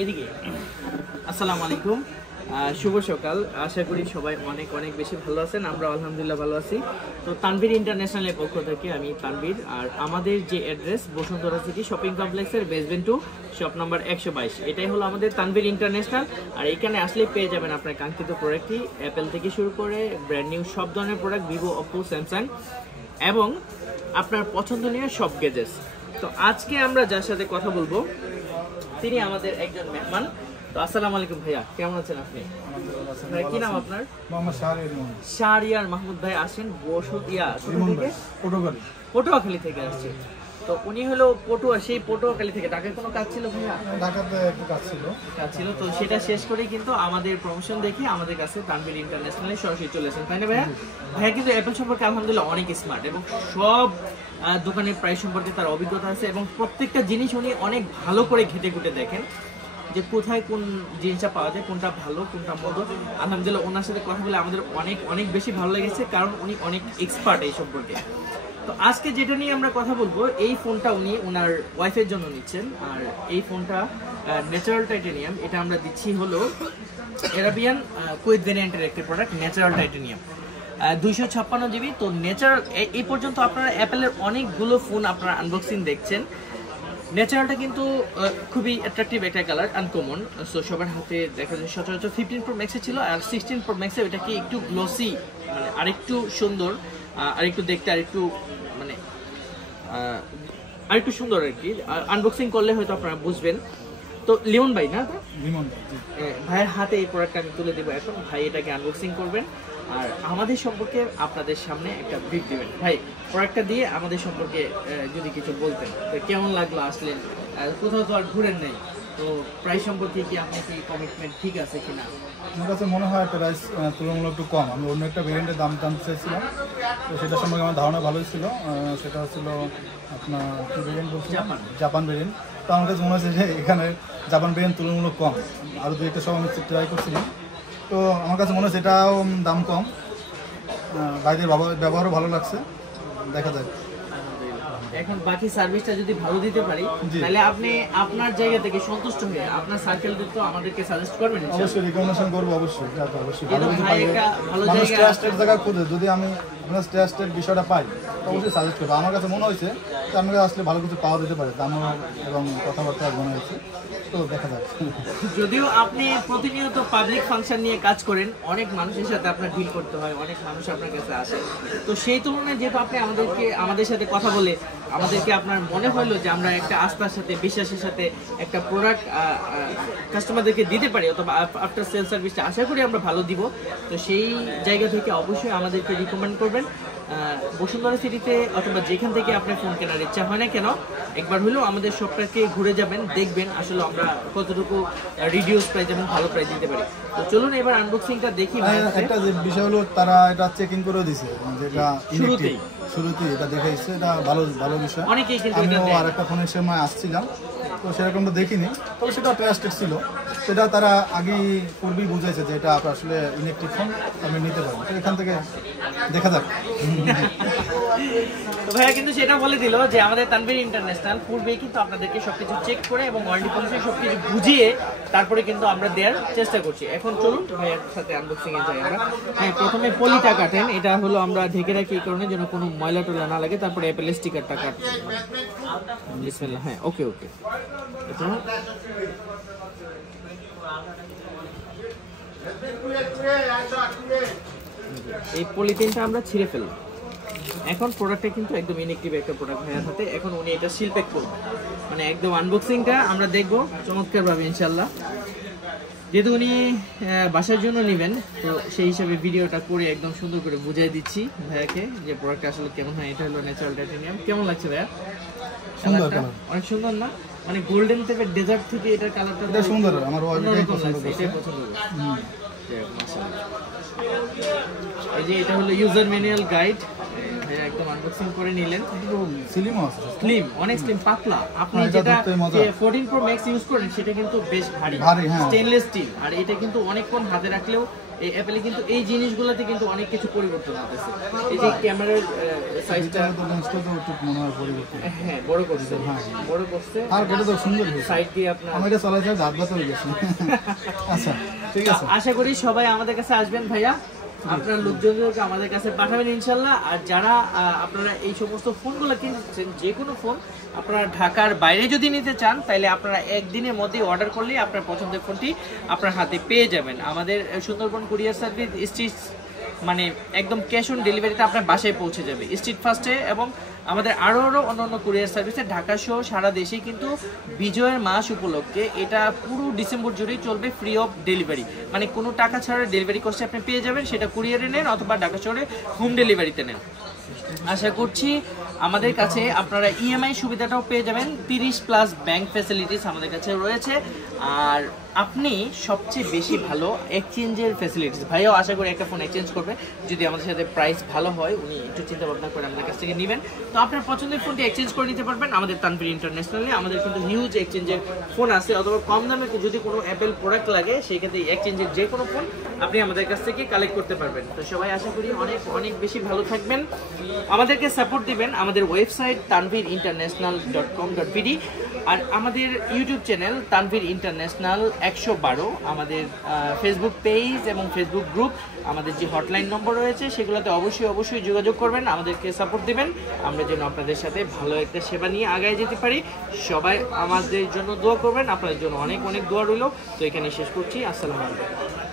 এদিকে আসসালামু আলাইকুম, শুভ সকাল। আশা করি সবাই অনেক অনেক বেশি ভালো আছেন। আমরা আলহামদুলিল্লাহ ভালো আছি। তো তানভীর ইন্টারন্যাশনালের পক্ষ থেকে আমি তানভীর, আর আমাদের যে অ্যাড্রেস বসুন্ধরা সিটি শপিং কমপ্লেক্সের বেসমেন্ট 2 শপ নাম্বার 122, এটাই হলো আমাদের তানভীর ইন্টারন্যাশনাল। আর এখানে আসলে পেয়ে যাবেন আপনার কাঙ্ক্ষিত প্রোডাক্টটি, অ্যাপেল থেকে শুরু করে ব্র্যান্ড নিউ সব ধরনের প্রোডাক্ট, ভিভো, ওপো, স্যামসাং এবং আপনার পছন্দনীয় সব গেজেটস। তো আজকে আমরা যার সাথে কথা বলবো তিনি আমাদের একজন মেহমান। তো আসসালামু আলাইকুম ভাইয়া, কেমন আছেন আপনি? ভাই কি নাম আপনার? মোহাম্মদ শাহরিয়ার মাহমুদ ভাই আসেন পটুয়াখালী থেকে আসছে। তো উনি হলো পটুয়া, সেই পটুয়াখালী থেকে। ঢাকায় কোনো কাজ ছিল ভাইয়া? ঢাকাতে একটু কাজ ছিল, তো সেটা শেষ করে কিন্তু আমাদের প্রমোশন দেখি আমাদের কাছে তানভীর ইন্টারন্যাশনালে সরাসরি চলে আসেন, তাই না ভাইয়া? ভাইয়া কিন্তু অ্যাপেল সম্পর্কে আলহামদুলিল্লাহ অনেক স্মার্ট এবং সব দোকানের প্রাইস সম্পর্কে তার অভিজ্ঞতা আছে এবং প্রত্যেকটা জিনিস উনি অনেক ভালো করে ঘেটে ঘুটে দেখেন যে কোথায় কোন জিনিসটা পাওয়া যায়, কোনটা ভালো কোনটা মন্দ। আলহামদুলিল্লাহ ওনার সাথে কথা বলে আমাদের অনেক অনেক বেশি ভালো লেগেছে, কারণ উনি অনেক এক্সপার্ট এই সম্পর্কে। তো আজকে যেটা নিয়ে আমরা কথা বলবো, এই ফোনটা উনি ওনার ওয়াইফের জন্য নিচ্ছেন। আর এই ফোনটা ন্যাচারাল টাইটেনিয়াম, এটা আমরা দিচ্ছি হলো এরাবিয়ান কুয়েত ভেরিয়েন্টের একটি প্রোডাক্ট, ন্যাচারাল টাইটেনিয়াম 256 জিবি। তো ন্যাচারাল এই পর্যন্ত আপনারা অ্যাপেলের অনেকগুলো ফোন আপনারা আনবক্সিং দেখছেন। ন্যাচারালটা কিন্তু খুবই অ্যাট্রাকটিভ একটা কালার, আনকমন। সো সবার হাতে দেখা যায় সচরাচর 15 প্রো ম্যাক্সে ছিল, আর 16 প্রো ম্যাক্সে ওইটাকে একটু গ্লসি, মানে আরেকটু সুন্দর, আরেকটু দেখতে আরেকটু মানে আরেকটু সুন্দর আর কি। আনবক্সিং করলে হয়তো আপনারা বুঝবেন। তো লিমন ভাই না, ভাইয়ের হাতে এই প্রোডাক্টটা আমি তুলে দেবো এখন। ভাই এটাকে আনবক্সিং করবেন আর আমাদের সম্পর্কে আপনাদের সামনে একটা ব্রিফ দিবেন। ভাই প্রোডাক্টটা দিয়ে আমাদের সম্পর্কে যদি কিছু বলতেন, কেমন লাগলো, আসলেন কোথাও তো আর ঘুরেন নাই, তো প্রাইস সম্পর্কে কি আপনার কি কমিটমেন্ট ঠিক আছে কিনা? আমার কাছে মনে হয় প্রাইস তুলনামূলক একটু কম। আমি অন্য একটা ভেরিয়েন্টের দাম জানতে চাইছিলাম, তো সেটা সম্পর্কে আমার ধারণা ভালোই ছিল। সেটা হচ্ছিল আপনার কি ভেরিয়েন্ট বলছিলাম, জাপান ভেরিয়েন্ট। তো আমার কাছে মনে হচ্ছে যে এখানে জাপান ভেরিয়েন্ট তুলনামূলক কম। আরও দু একটা সব আমি ট্রাই করছিলাম, তো আমার কাছে মনে হচ্ছে এটাও দাম কম, বাইরের ব্যবহারও ভালো লাগছে। দেখা যায় এখন বাকি সার্ভিসটা যদি ভালো দিতে পারি, তাহলে আপনি আপনার জায়গা থেকে সন্তুষ্ট হয়ে আপনার সার্কেলদের তো আমাদেরকে সাজেস্ট করবেন। অবশ্যই রিকমেন্ডেশন করবো, অবশ্যই অবশ্যই ভালো জায়গা খুঁজে যদি আমি আপনার স্টেটের বিষয়টা পাই অবশ্যই সাজেস্ট করবো। আমার কাছে মনে হয়েছে যে আমার কাছে আসলে ভালো কিছু পাওয়া যেতে পারে, দামও এবং কথাবার্তা মনে হয়েছে। তো দেখা যাক। যদিও আপনি প্রতিনিয়ত পাবলিক ফাংশন নিয়ে কাজ করেন, অনেক মানুষের সাথে আপনার ডিল করতে হয়, অনেক মানুষ আপনার কাছে আসে, তো সেই তুলনায় যেহেতু আপনি আমাদের সাথে কথা বলে আমাদেরকে আপনার মনে হলো যে আমরা একটা আস্থার সাথে বিশ্বাসের সাথে একটা প্রোডাক্ট কাস্টমারদেরকে দিতে পারি, অথবা আফটার সেল সার্ভিসটা আশা করি আমরা ভালো দিব। তো সেই জায়গা থেকে অবশ্যই আমাদেরকে রিকমেন্ড করবেন। বসুন্ধরা সিটিতে অথবা যেখান থেকে আপনার ফোন কেনার ইচ্ছা হয় না কেন, একবার হলেও আমাদের শপটাকে ঘুরে যাবেন, দেখবেন আসলে আমরা কতটুকু রিডিউস প্রাইস এবং ভালো প্রাইস দিতে পারি। তো চলুন এবার আনবক্সিংটা দেখি। একটা যে বিষয় হলো, তারা এটা চেকিং করে দিছে, যেটা শুরুতেই এটা দেখাইছে, এটা ভালো ভালো বিষয়। অনেকেই কিন্তু আমিও আরেকটা ফোনের সময় আসছিলাম, তো সেরকমটা দেখিনি, তবে সেটা ট্রাস্টেড ছিল। সেটা তারা আগেই পূর্বেই বুঝাইছে যে এটা আসলে ইলেকট্রিক ফোন আমি নিতে পারবো। তো এখান থেকে দেখা যাক। তো ভাইয়া কিন্তু সেটা বলে দিল যে আমাদের তানভীর ইন্টারন্যাশনাল পূর্বেই কিন্তু আপনাদেরকে সবকিছু চেক করে এবং ওয়ারেন্টি পলিসি সবকিছু বুঝিয়ে তারপরে কিন্তু আমরা দেওয়ার চেষ্টা করছি। এখন চলুন ভাইয়ার সাথে আনবক্সিং এ যাই আমরা। হ্যাঁ, প্রথমে পলিটা কাটেন, এটা হলো আমরা ঢেকে রাখি এই কারণে যেন কোনো ময়লা টলা না লাগে। তারপরে অ্যাপেল স্টিকারটা কাটবো। বিসমিল্লাহ। হ্যাঁ, ওকে। এই পলিথিনটা আমরা ছিঁড়ে ফেললাম। এখন প্রোডাক্টটা কিন্তু একদম ইনেকটিভ একটা প্রোডাক্ট ভাইয়ার হাতে। এখন উনি এটা সিল প্যাক করবেন, মানে একদম আনবক্সিংটা আমরা দেখবো চমৎকারভাবে ইনশাল্লাহ। যেহেতু উনি বাসার জন্য নেবেন, তো সেই হিসাবে ভিডিওটা করে একদম সুন্দর করে বুঝিয়ে দিচ্ছি ভাইয়াকে যে প্রোডাক্টটা আসলে কেমন হয়। এটা হলো ন্যাচারাল টাইটেনিয়াম। কেমন লাগছে ভাইয়া? অনেক সুন্দর না, মানে গোল্ডেন টাইপের ডেজার্ট থেকে এটার কালারটা সুন্দর। আমার এই যে এটা হলো ইউজার ম্যানুয়াল গাইড, একদম আনবক্সিং করে নিলেন। স্লিম, অনেক স্লিম, পাতলা। আপনি যেটা 14 প্রো ম্যাক্স ইউজ করেন সেটা কিন্তু বেশ ভারী স্টেনলেস স্টিল, আর এটা কিন্তু অনেকক্ষণ হাতে রাখলেও এই অ্যাপেলে কিন্তু এই জিনিসগুলোতে কিন্তু অনেক কিছু পরিবর্তন হতেছে। এই যে ক্যামেরার সাইজটা তো লেন্সটা তো একটু মনে হয় পরিবর্তন। হ্যাঁ বড় করছে, বড় করছে, আর এটা তো সুন্দর হয়েছে। সাইড দিয়ে আপনার আমি এটা চালাইতে হাত ব্যথা হয়ে গেছে। আচ্ছা ঠিক আছে, আশা করি সবাই আমাদের কাছে আসবেন ভাইয়া, আপনার লোকজনদেরকে আমাদের কাছে পাঠাবেন ইনশাল্লাহ। আর যারা আপনারা এই সমস্ত ফোনগুলো কিনছেন, যে কোনো ফোন আপনারা ঢাকার বাইরে যদি নিতে চান, তাহলে আপনারা একদিনের মধ্যেই অর্ডার করলেই আপনার পছন্দের ফোনটি আপনার হাতে পেয়ে যাবেন। আমাদের সুন্দরবন কুরিয়ার সার্ভিস স্ট্রিট মানে একদম ক্যাশ অন ডেলিভারিতে আপনার বাসায় পৌঁছে যাবে স্ট্রিট ফার্স্টে, এবং আমাদের আরও অন্যান্য কুরিয়ার সার্ভিসে ঢাকা সহ সারা দেশে কিন্তু বিজয়ের মাস উপলক্ষে এটা পুরো ডিসেম্বর জুড়েই চলবে ফ্রি অফ ডেলিভারি, মানে কোনো টাকা ছাড়া ডেলিভারি কস্টে আপনি পেয়ে যাবেন, সেটা কুরিয়ারে নেন অথবা ঢাকা শহরে হোম ডেলিভারিতে নেন। আশা করছি আমাদের কাছে আপনারা ইএমআই সুবিধাটাও পেয়ে যাবেন, 30+ ব্যাংক ফ্যাসিলিটিস আমাদের কাছে রয়েছে। আর আপনি সবচেয়ে বেশি ভালো এক্সচেঞ্জের ফ্যাসিলিটিস, ভাইয়াও আশা করি একটা ফোন এক্সচেঞ্জ করবে, যদি আমাদের সাথে প্রাইস ভালো হয় উনি একটু চিন্তা ভাবনা করে আমাদের কাছ থেকে নেবেন, তো আপনার পছন্দের ফোনটি এক্সচেঞ্জ করে নিতে পারবেন আমাদের তানভীর ইন্টারন্যাশনালে। আমাদের কিন্তু হিউজ এক্সচেঞ্জের ফোন আছে, অথবা কম দামে যদি কোনো অ্যাপেল প্রোডাক্ট লাগে সেই ক্ষেত্রে এক্সচেঞ্জের যে কোনো ফোন আপনি আমাদের কাছ থেকে কালেক্ট করতে পারবেন। তো সবাই আশা করি অনেক অনেক বেশি ভালো থাকবেন, আমাদেরকে সাপোর্ট দিবেন। আমাদের ওয়েবসাইট tanveerinternational.com.bd, আর আমাদের ইউটিউব চ্যানেল তানভীর ইন্টারন্যাশনাল 112, আমাদের ফেসবুক পেজ এবং ফেসবুক গ্রুপ, আমাদের যে হটলাইন নম্বর রয়েছে সেগুলোতে অবশ্যই যোগাযোগ করবেন, আমাদেরকে সাপোর্ট দিবেন, আমরা যেন আপনাদের সাথে ভালো একটা সেবা নিয়ে আগায় যেতে পারি। সবাই আমাদের জন্য দোয়া করবেন, আপনাদের জন্য অনেক অনেক দোয়া রইল। তো এখানে শেষ করছি, আসসালামু আলাইকুম।